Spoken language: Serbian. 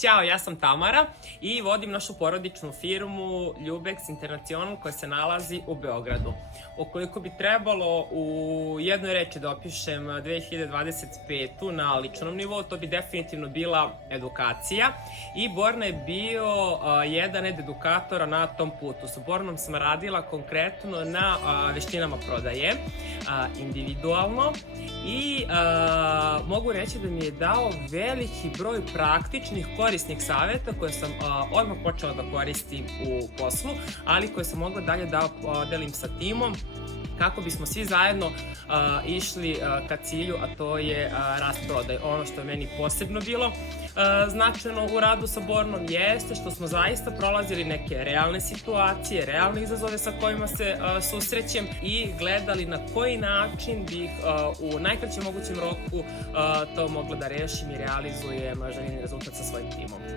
Ćao, ja sam Tamara i vodim našu porodičnu firmu Ljubex International koja se nalazi u Beogradu. Ukoliko bi trebalo u jednoj reči da opišem 2025. na ličnom nivou, to bi definitivno bila edukacija i Borna je bio jedan od edukatora na tom putu. Sa Bornom sam radila konkretno na veštinama prodaje, individualno i mogu reći da mi je dao veliki broj praktičnih korisnih saveta koje sam odmah počela da koristim u poslu, ali koje sam mogla dalje da podelim sa timom kako bismo svi zajedno išli ka cilju, a to je rast prodaje. Ono što je meni posebno bilo značajno u radu sa Bornom jeste što smo zaista prolazili neke realne situacije, realne izazove sa kojima se susrećem i gledali na koji način bih u najkraćem mogućem roku to mogla da rešim i realizujem željeni rezultat sa svojim timom.